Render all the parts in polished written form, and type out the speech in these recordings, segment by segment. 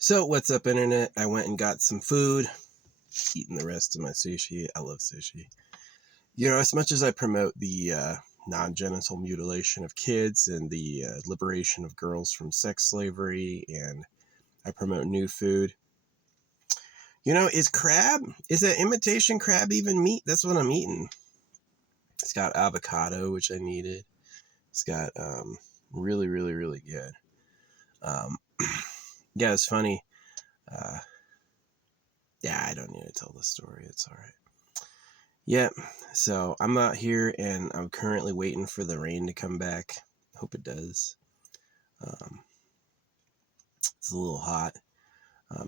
So, what's up, internet? I went and got some food, eating the rest of my sushi. I love sushi. As much as I promote the non genital mutilation of kids and the liberation of girls from sex slavery, and I promote new food, is that imitation crab even meat? That's what I'm eating. It's got avocado, which I needed. It's got really, really, really good. Um, yeah, it's funny. Uh, yeah, I don't need to tell the story. It's all right. Yep. So I'm out here and I'm currently waiting for the rain to come back. Hope it does. Um, it's a little hot.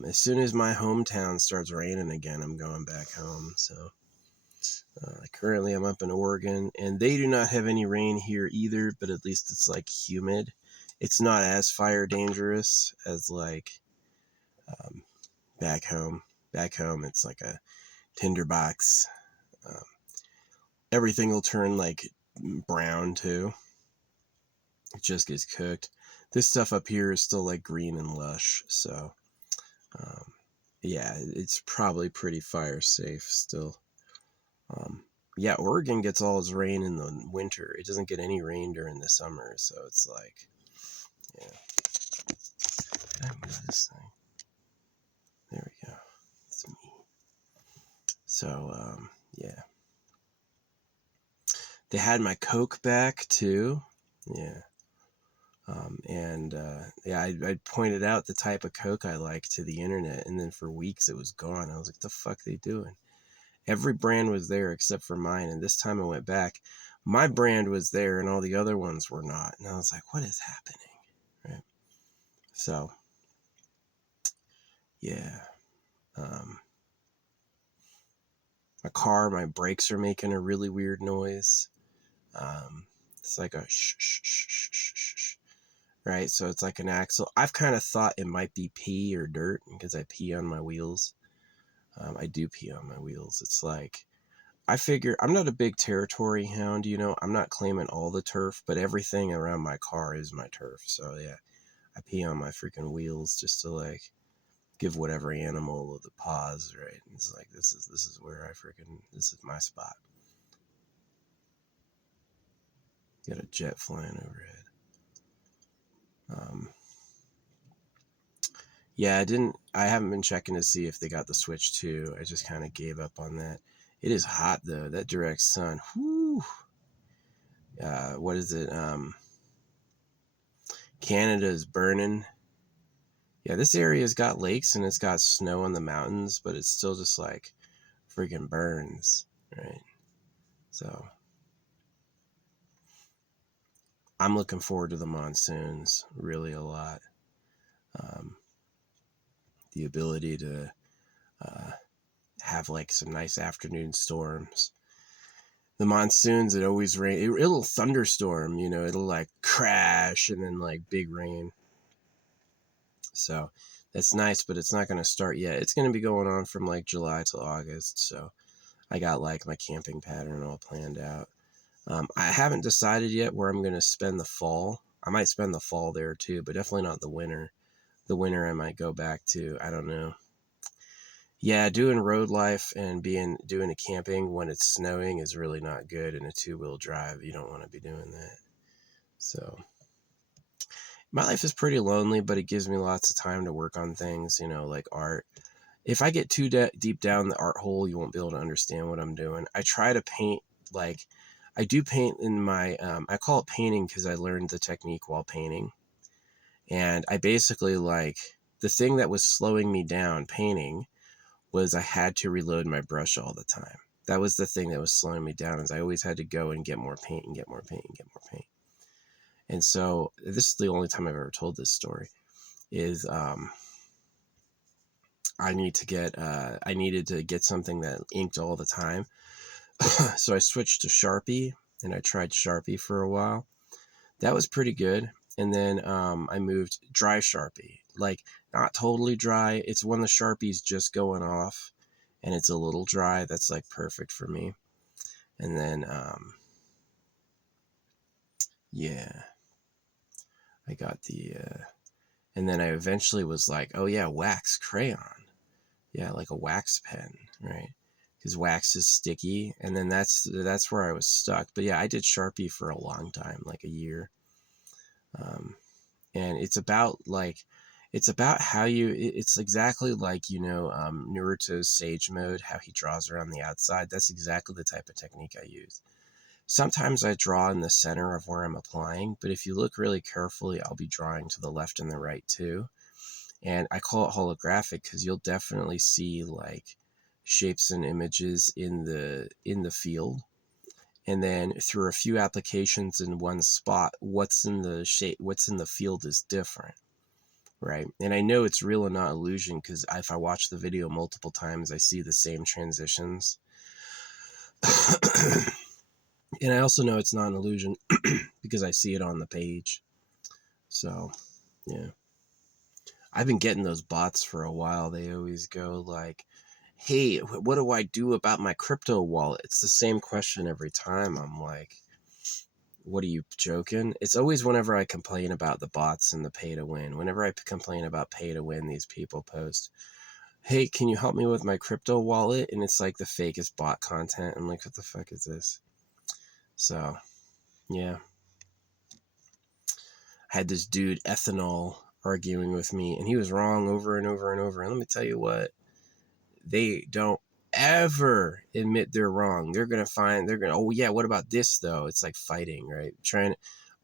As soon as my hometown starts raining again, I'm going back home. So currently I'm up in Oregon and they do not have any rain here either, but at least it's like humid. It's not as fire dangerous as like um, back home. Back home, it's like a tinderbox. Um, Everything will turn like brown too. It just gets cooked. This stuff up here is still like green and lush, so um, yeah, it's probably pretty fire safe still. Um, yeah, Oregon gets all its rain in the winter. It doesn't get any rain during the summer, so it's like, yeah. Can I move this thing? There we go. It's me. So yeah, they had my Coke back too. Yeah. Yeah, I pointed out the type of Coke I like to the internet, and then for weeks it was gone. I was like, the fuck they doing? Every brand was there except for mine, and this time I went back, my brand was there and all the other ones were not. And I was like, what is happening? Right? So, yeah. Um, my brakes are making a really weird noise. It's like a shh, shh, shh, shh, shh, shh. Right? So it's like an axle. I've kind of thought it might be pee or dirt because I pee on my wheels. I do pee on my wheels. It's like, I figure I'm not a big territory hound, I'm not claiming all the turf, but everything around my car is my turf. So yeah, I pee on my freaking wheels just to like give whatever animal the pause, right? It's like, this is where this is my spot. Got a jet flying overhead. Yeah, I haven't been checking to see if they got the Switch 2. I just kind of gave up on that. It is hot though. That direct sun. Whoo. What is it? Canada is burning. Yeah, this area's got lakes and it's got snow in the mountains, but it's still just like freaking burns, right? So I'm looking forward to the monsoons really a lot. Um, the ability to uh, have like some nice afternoon storms. The monsoons, it always rain. It'll thunderstorm, it'll like crash and then like big rain. So that's nice, but it's not going to start yet. It's going to be going on from like July to August. So I got like my camping pattern all planned out. I haven't decided yet where I'm going to spend the fall. I might spend the fall there too, but definitely not the winter. The winter I might go back to. I don't know. Yeah, doing road life and doing a camping when it's snowing is really not good in a 2-wheel drive. You don't want to be doing that. So my life is pretty lonely, but it gives me lots of time to work on things, like art. If I get too deep down the art hole, you won't be able to understand what I'm doing. I try to paint, like, I do paint in my, I call it painting because I learned the technique while painting. And I basically, like, the thing that was slowing me down painting was I had to reload my brush all the time. That was the thing that was slowing me down, is I always had to go and get more paint and get more paint and get more paint. And so this is the only time I've ever told this story, is I needed to get something that inked all the time. So I switched to Sharpie and I tried Sharpie for a while. That was pretty good. And then I moved dry Sharpie, like not totally dry. It's when the Sharpie's just going off and it's a little dry. That's like perfect for me. And then, yeah, I got the And then I eventually was like, oh yeah, wax crayon. Yeah, like a wax pen, right? Because wax is sticky. And then that's where I was stuck. But yeah, I did Sharpie for a long time, like a year. And it's about how it's exactly like, Naruto's Sage Mode, how he draws around the outside. That's exactly the type of technique I use. Sometimes I draw in the center of where I'm applying, but if you look really carefully, I'll be drawing to the left and the right too. And I call it holographic because you'll definitely see like shapes and images in the field. And then through a few applications in one spot, what's in the field is different, right? And I know it's real and not illusion because if I watch the video multiple times, I see the same transitions. And I also know it's not an illusion because I see it on the page. So, yeah. I've been getting those bots for a while. They always go like, hey, what do I do about my crypto wallet? It's the same question every time. I'm like, what are you joking? It's always whenever I complain about the bots and the pay to win. Whenever I complain about pay to win, these people post, hey, can you help me with my crypto wallet? And it's like the fakest bot content. I'm like, what the fuck is this? So, yeah. I had this dude, Ethanol, arguing with me, and he was wrong over and over and over. And let me tell you what, they don't ever admit they're wrong. Oh yeah, what about this though? It's like fighting, right?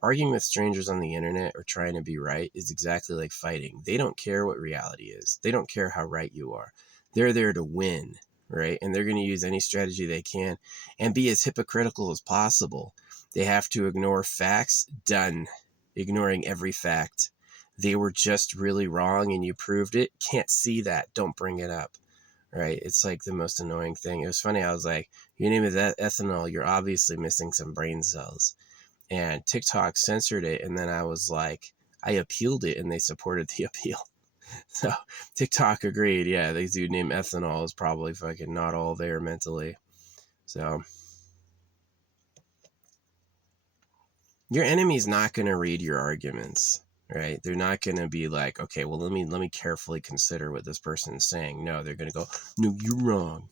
Arguing with strangers on the internet or trying to be right is exactly like fighting. They don't care what reality is. They don't care how right you are. They're there to win, right? And they're going to use any strategy they can and be as hypocritical as possible. They have to ignore facts. Done. Ignoring every fact. They were just really wrong and you proved it. Can't see that. Don't bring it up. Right? It's like the most annoying thing. It was funny. I was like, your name is Ethanol. You're obviously missing some brain cells. And TikTok censored it. And then I was like, I appealed it and they supported the appeal. So TikTok agreed. Yeah, this dude named Ethanol is probably fucking not all there mentally. So your enemy's not going to read your arguments, right? They're not going to be like, okay, well, let me carefully consider what this person is saying. No, they're going to go, no, you're wrong,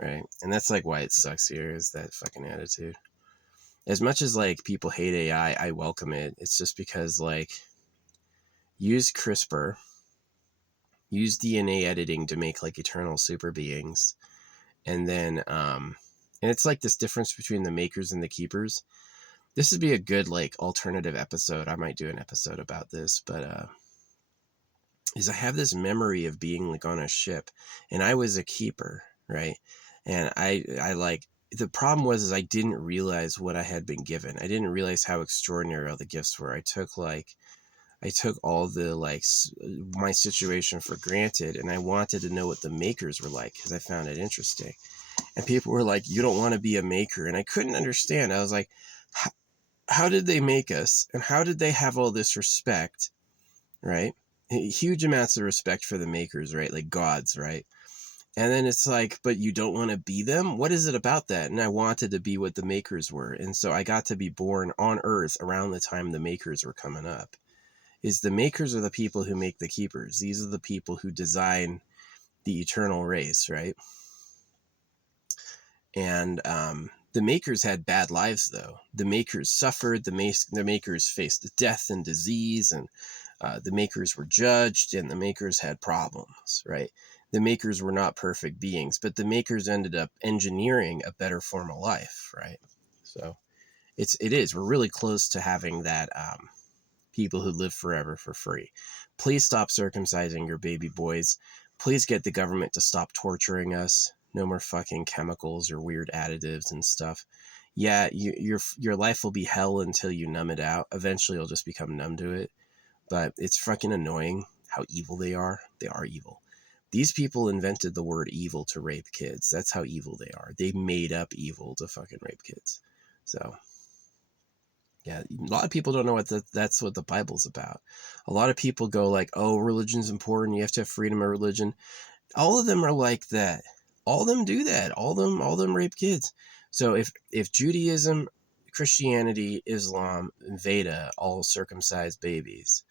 right? And that's like why it sucks here, is that fucking attitude. As much as like people hate AI, I welcome it. It's just because like use CRISPR, use DNA editing to make like eternal super beings, and then and it's like this difference between the makers and the keepers. This would be a good like alternative episode. I might do an episode about this, but is I have this memory of being like on a ship and I was a keeper, right? And I like, the problem was is I didn't realize what I had been given. I didn't realize how extraordinary all the gifts were. I took all the like my situation for granted, and I wanted to know what the makers were like because I found it interesting. And people were like, you don't want to be a maker. And I couldn't understand. I was like, how did they make us? And how did they have all this respect, right? Huge amounts of respect for the makers, right? Like gods, right? And then it's like, but you don't want to be them? What is it about that? And I wanted to be what the makers were. And so I got to be born on Earth around the time the makers were coming up. Is the makers are the people who make the keepers. These are the people who design the eternal race, right? And the makers had bad lives, though. The makers suffered. The makers faced death and disease, and the makers were judged, and the makers had problems, right? The makers were not perfect beings, but the makers ended up engineering a better form of life, right? So it is. We're really close to having that people who live forever for free. Please stop circumcising your baby boys. Please get the government to stop torturing us. No more fucking chemicals or weird additives and stuff. Yeah, your life will be hell until you numb it out. Eventually, you'll just become numb to it. But it's fucking annoying how evil they are. They are evil. These people invented the word evil to rape kids. That's how evil they are. They made up evil to fucking rape kids. So, yeah, a lot of people don't know that's what the Bible's about. A lot of people go like, oh, religion's important. You have to have freedom of religion. All of them are like that. All of them do that. All of them rape kids. So if Judaism, Christianity, Islam, and Veda all circumcise babies,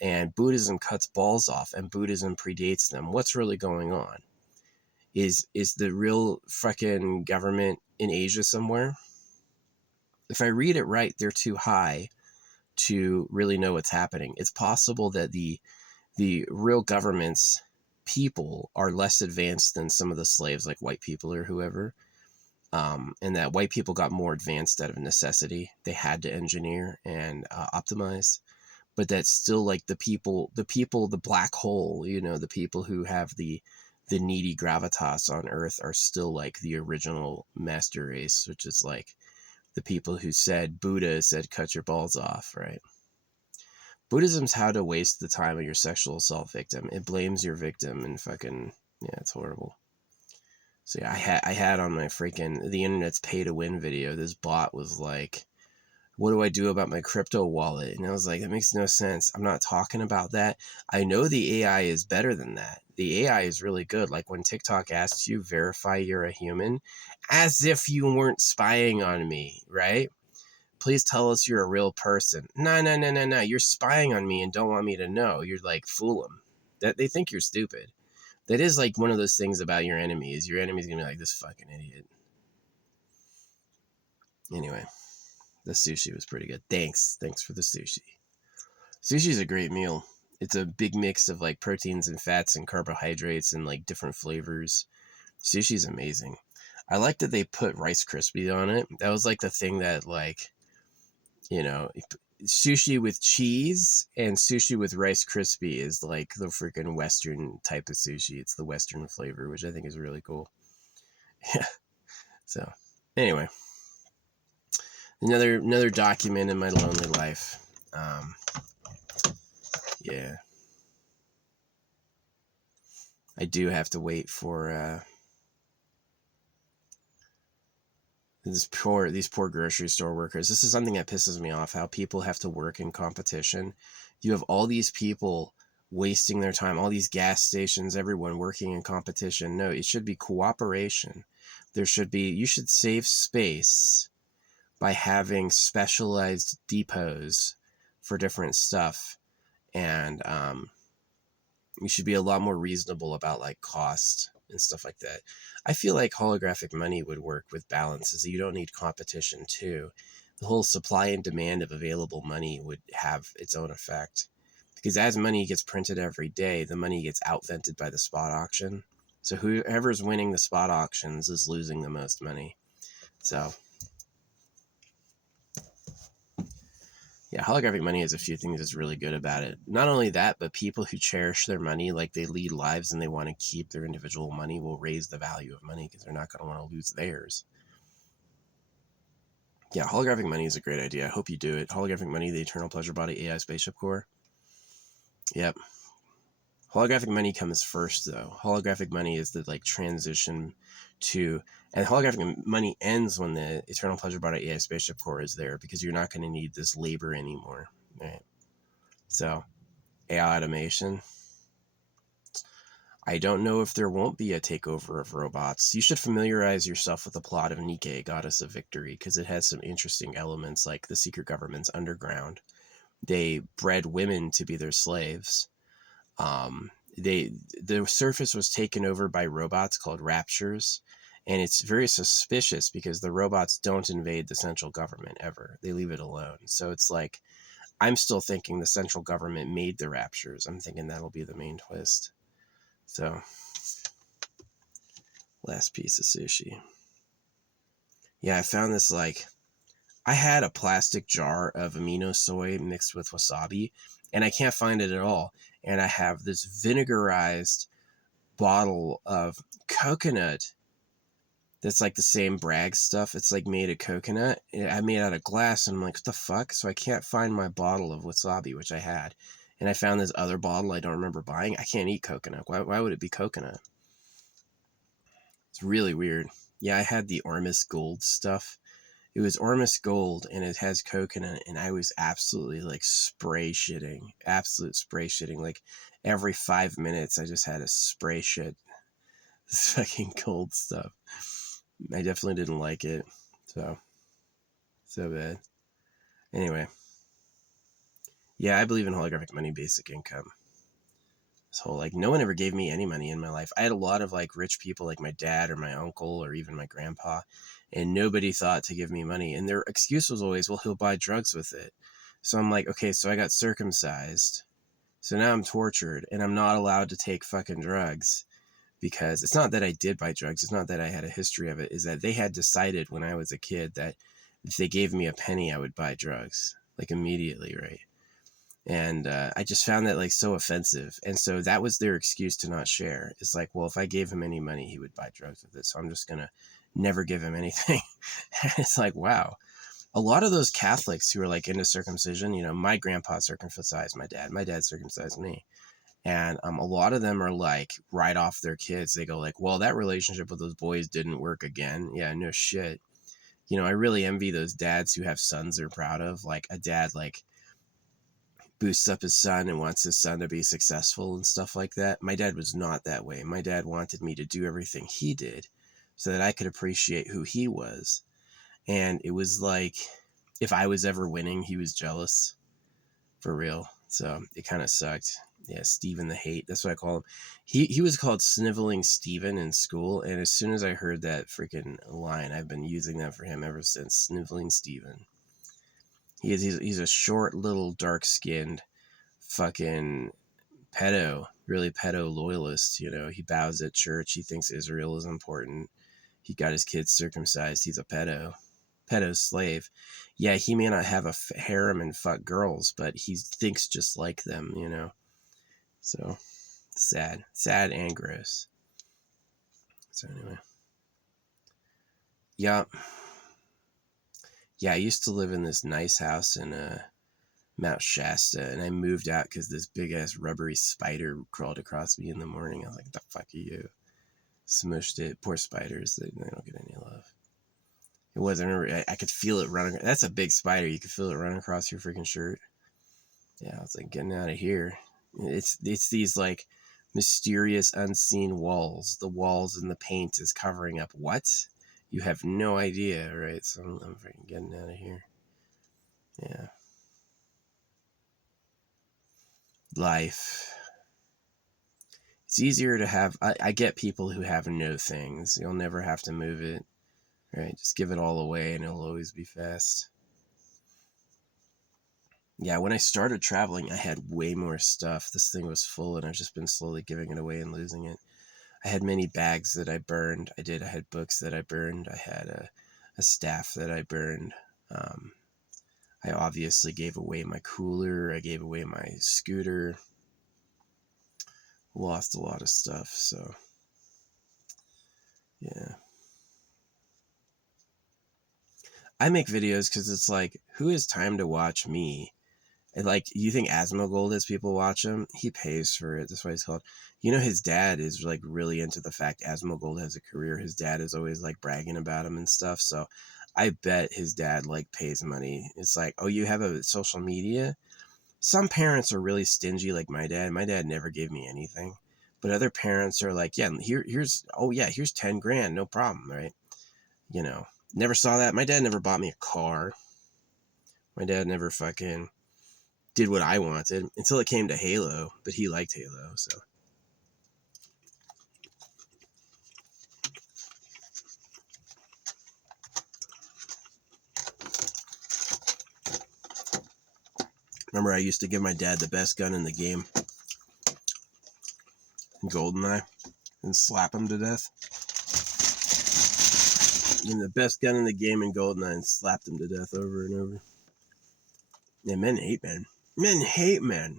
and Buddhism cuts balls off, and Buddhism predates them. What's really going on? Is the real fucking government in Asia somewhere? If I read it right, they're too high to really know what's happening. It's possible that the real government's people are less advanced than some of the slaves, like white people or whoever, and that white people got more advanced out of necessity. They had to engineer and optimize, but that's still like the black hole, you know, the people who have the needy gravitas on Earth are still like the original master race, which is like the people who said, Buddha said, cut your balls off, right? Buddhism's how to waste the time of your sexual assault victim. It blames your victim and fucking, yeah, it's horrible. So yeah, I had on my freaking the internet's pay to win video, this bot was like, what do I do about my crypto wallet? And I was like, that makes no sense. I'm not talking about that. I know the AI is better than that. The AI is really good. Like when TikTok asks you, verify you're a human, as if you weren't spying on me, right? Please tell us you're a real person. No. You're spying on me and don't want me to know. You're like, fool them. That they think you're stupid. That is like one of those things about your enemy is your enemy's gonna be like, this fucking idiot. Anyway, the sushi was pretty good. Thanks for the sushi. Sushi's a great meal. It's a big mix of like proteins and fats and carbohydrates and like different flavors. Sushi's amazing. I like that they put Rice Krispies on it. That was like the thing that like, you know, sushi with cheese and sushi with Rice Krispie is like the freaking Western type of sushi. It's the Western flavor, which I think is really cool. Yeah. So anyway, another document in my lonely life. Yeah. I do have to wait for these poor grocery store workers. This is something that pisses me off, how people have to work in competition. You have all these people wasting their time, all these gas stations, everyone working in competition. No, it should be cooperation. You should save space by having specialized depots for different stuff. And you should be a lot more reasonable about like cost and stuff like that. I feel like holographic money would work with balances. You don't need competition too. The whole supply and demand of available money would have its own effect. Because as money gets printed every day, the money gets outvented by the spot auction. So whoever's winning the spot auctions is losing the most money. So yeah, holographic money has a few things that's really good about it. Not only that, but people who cherish their money, like they lead lives and they want to keep their individual money, will raise the value of money because they're not going to want to lose theirs. Yeah, holographic money is a great idea. I hope you do it. Holographic money, the Eternal Pleasure Body AI Spaceship Core. Yep. Holographic money comes first, though. Holographic money is the like transition to, and holographic money ends when the Eternal Pleasure Body AI Spaceship Core is there because you're not going to need this labor anymore, right? So, AI automation. I don't know if there won't be a takeover of robots. You should familiarize yourself with the plot of Nike, Goddess of Victory, because it has some interesting elements like the secret government's underground. They bred women to be their slaves. The surface was taken over by robots called raptures, and it's very suspicious because the robots don't invade the central government ever. They leave it alone. So it's like, I'm still thinking the central government made the raptures. I'm thinking that'll be the main twist. So, last piece of sushi. Yeah, I found this like, I had a plastic jar of amino soy mixed with wasabi, and I can't find it at all. And I have this vinegarized bottle of coconut that's like the same Bragg stuff. It's like made of coconut. I made out of glass, and I'm like, what the fuck? So I can't find my bottle of wasabi, which I had. And I found this other bottle I don't remember buying. I can't eat coconut. Why would it be coconut? It's really weird. Yeah, I had the Ormus Gold stuff. It was Ormus Gold, and it has coconut, and I was absolutely like absolute spray shitting. Like every 5 minutes, I just had to spray shit this fucking gold stuff. I definitely didn't like it. So bad. Anyway, Yeah, I believe in holographic money, basic income. This whole, like, no one ever gave me any money in my life. I had a lot of like rich people, like my dad or my uncle or even my grandpa, and nobody thought to give me money. And their excuse was always, well, he'll buy drugs with it. So I'm like, okay, so I got circumcised. So now I'm tortured and I'm not allowed to take fucking drugs, because it's not that I did buy drugs. It's not that I had a history of it. Is that they had decided when I was a kid that if they gave me a penny, I would buy drugs, like immediately, right? And I just found that like so offensive. And so that was their excuse to not share. It's like, well, if I gave him any money, he would buy drugs with it. So I'm just going to never give him anything. It's like, wow. A lot of those Catholics who are like into circumcision, you know, my grandpa circumcised my dad circumcised me. And a lot of them are like right off their kids. They go like, well, that relationship with those boys didn't work again. Yeah, no shit. You know, I really envy those dads who have sons they're proud of. Like a dad like boosts up his son and wants his son to be successful and stuff like that. My dad was not that way. My dad wanted me to do everything he did so that I could appreciate who he was. And it was like, if I was ever winning, he was jealous, for real. So it kind of sucked. Yeah, Stephen the Hate. That's what I call him. He was called Sniveling Steven in school. And as soon as I heard that freaking line, I've been using that for him ever since. Sniveling Steven. He's a short, little, dark-skinned fucking pedo, really pedo loyalist. You know, he bows at church. He thinks Israel is important. He got his kids circumcised. He's a pedo slave. Yeah, he may not have a harem and fuck girls, but he thinks just like them, you know. So sad and gross. So anyway, yeah, I used to live in this nice house in Mount Shasta, and I moved out because this big ass rubbery spider crawled across me in the morning. I was like, "The fuck are you?" Smushed it. Poor spiders; they don't get any love. It wasn't. I could feel it running. That's a big spider. You could feel it running across your freaking shirt. Yeah, I was like, getting out of here. It's these like mysterious unseen walls. The walls and the paint is covering up what? You have no idea, right? So I'm freaking getting out of here. Yeah. Life. It's easier to have. I get people who have no things. You'll never have to move it, right? Just give it all away and it'll always be fast. Yeah, when I started traveling, I had way more stuff. This thing was full and I've just been slowly giving it away and losing it. I had many bags that I burned. I had books that I burned. I had a staff that I burned. I obviously gave away my cooler. I gave away my scooter. Lost a lot of stuff, so yeah. I make videos because it's like, who has time to watch me? And like, you think Asmongold is people watch him? He pays for it. That's why he's called. You know, his dad is like really into the fact Asmongold has a career. His dad is always like bragging about him and stuff. So I bet his dad like pays money. It's like, oh, you have a social media? Some parents are really stingy, like my dad. My dad never gave me anything. But other parents are like, yeah, here's 10 grand, no problem, right? You know, never saw that. My dad never bought me a car. My dad never fucking did what I wanted until it came to Halo, but he liked Halo, so. Remember, I used to give my dad the best gun in the game, GoldenEye, and slap him to death. And the best gun in the game in GoldenEye and slapped him to death over and over. Yeah, men hate men. Men hate men.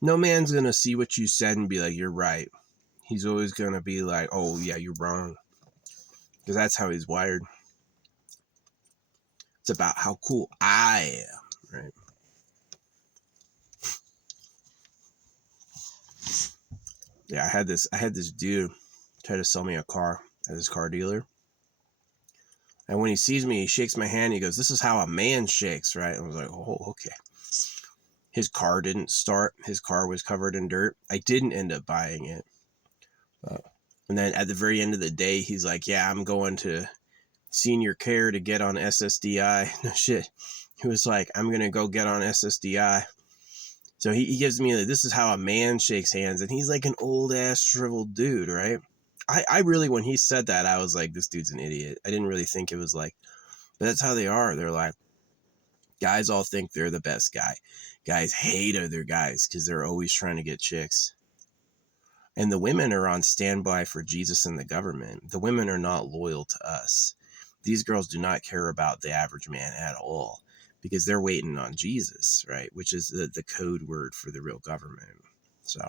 No man's gonna see what you said and be like, you're right. He's always gonna be like, oh yeah, you're wrong. Because that's how he's wired. It's about how cool I am, right? Yeah, I had this dude try to sell me a car at his car dealer. And when he sees me, he shakes my hand. He goes, "This is how a man shakes," right? And I was like, "Oh, okay." His car didn't start. His car was covered in dirt. I didn't end up buying it. And then at the very end of the day, he's like, "Yeah, I'm going to senior care to get on SSDI." No shit. who was like, I'm going to go get on SSDI. So he gives me, like, this is how a man shakes hands. And he's like an old ass shriveled dude, right? I really, when he said that, I was like, this dude's an idiot. I didn't really think it was like, but that's how they are. They're like, guys all think they're the best guy. Guys hate other guys because they're always trying to get chicks. And the women are on standby for Jesus and the government. The women are not loyal to us. These girls do not care about the average man at all because they're waiting on Jesus, right? Which is the code word for the real government. So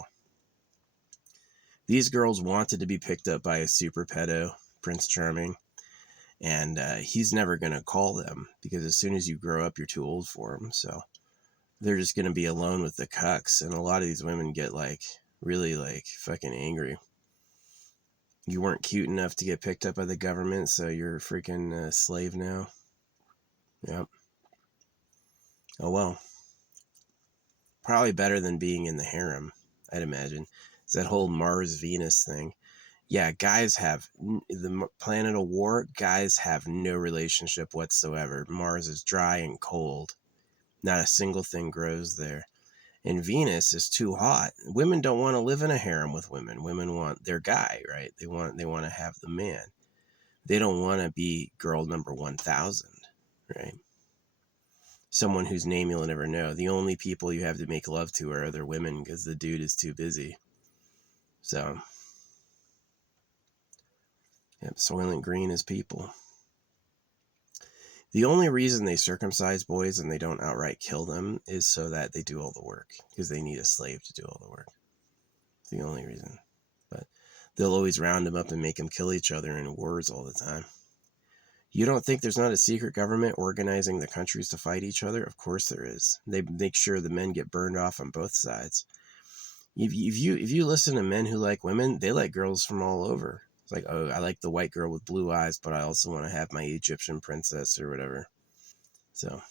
these girls wanted to be picked up by a super pedo, Prince Charming. And he's never going to call them because as soon as you grow up, you're too old for him. So they're just going to be alone with the cucks. And a lot of these women get like really like fucking angry. You weren't cute enough to get picked up by the government, so you're a freaking slave now. Yep. Oh well. Probably better than being in the harem, I'd imagine. It's that whole Mars Venus thing. Yeah, guys have the planet of war. Guys have no relationship whatsoever. Mars is dry and cold. Not a single thing grows there. And Venus is too hot. Women don't want to live in a harem with women. Women want their guy, right? They want to have the man. They don't want to be girl number 1,000, right? Someone whose name you'll never know. The only people you have to make love to are other women because the dude is too busy. So, yep, Soylent Green is people. The only reason they circumcise boys and they don't outright kill them is so that they do all the work because they need a slave to do all the work. It's the only reason. But they'll always round them up and make them kill each other in wars all the time. You don't think there's not a secret government organizing the countries to fight each other? Of course there is. They make sure the men get burned off on both sides. If you listen to men who like women, they like girls from all over. It's like, oh, I like the white girl with blue eyes, but I also want to have my Egyptian princess or whatever. So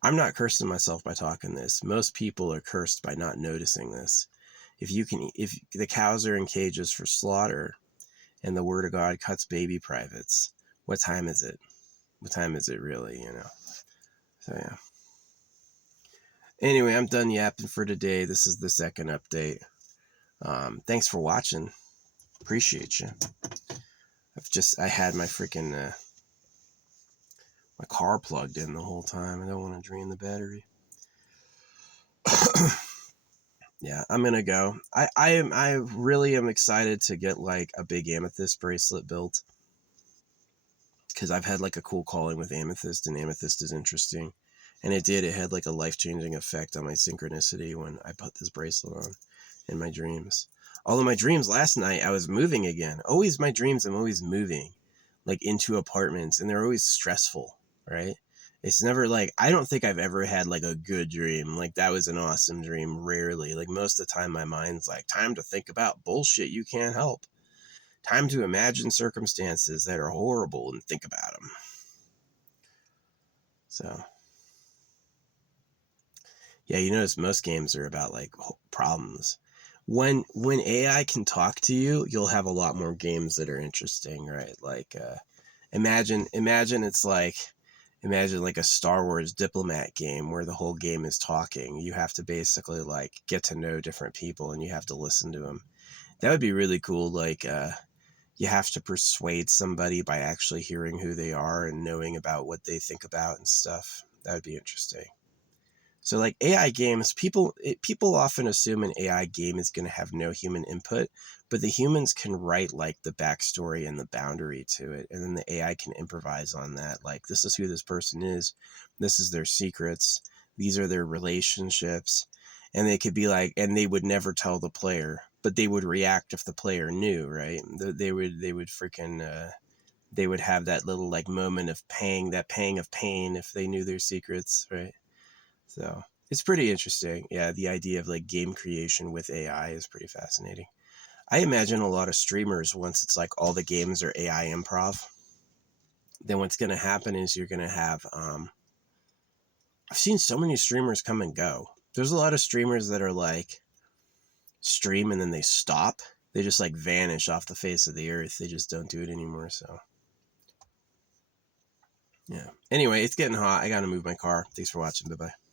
I'm not cursing myself by talking this. Most people are cursed by not noticing this. If the cows are in cages for slaughter and the word of God cuts baby privates, what time is it? What time is it really, you know? So yeah. Anyway, I'm done yapping for today. This is the second update. Thanks for watching. Appreciate you. I had my freaking my car plugged in the whole time. I don't want to drain the battery. Yeah, I'm gonna go. I really am excited to get like a big amethyst bracelet built because I've had like a cool calling with amethyst, and amethyst is interesting. And it had like a life-changing effect on my synchronicity when I put this bracelet on in my dreams. Although my dreams last night, I was moving again. Always my dreams, I'm always moving, like into apartments, and they're always stressful, right? It's never like, I don't think I've ever had like a good dream. Like that was an awesome dream. Rarely. Like most of the time, my mind's like, time to think about bullshit you can't help. Time to imagine circumstances that are horrible and think about them. So, yeah, you notice most games are about like problems. When AI can talk to you, you'll have a lot more games that are interesting, right? Like, imagine it's like, imagine like a Star Wars diplomat game where the whole game is talking. You have to basically like get to know different people and you have to listen to them. That would be really cool. Like, you have to persuade somebody by actually hearing who they are and knowing about what they think about and stuff. That would be interesting. So like AI games, people often assume an AI game is going to have no human input, but the humans can write like the backstory and the boundary to it. And then the AI can improvise on that. Like, this is who this person is. This is their secrets. These are their relationships. And they could be like, and they would never tell the player, but they would react if the player knew, right? They would freaking, they would have that little like moment of pang of pain if they knew their secrets, right? So it's pretty interesting. Yeah, the idea of like game creation with AI is pretty fascinating. I imagine a lot of streamers, once it's like all the games are AI improv, then what's going to happen is you're going to have, I've seen so many streamers come and go. There's a lot of streamers that are like stream and then they stop. They just like vanish off the face of the earth. They just don't do it anymore. So Yeah. Anyway, it's getting hot. I got to move my car. Thanks for watching. Bye bye.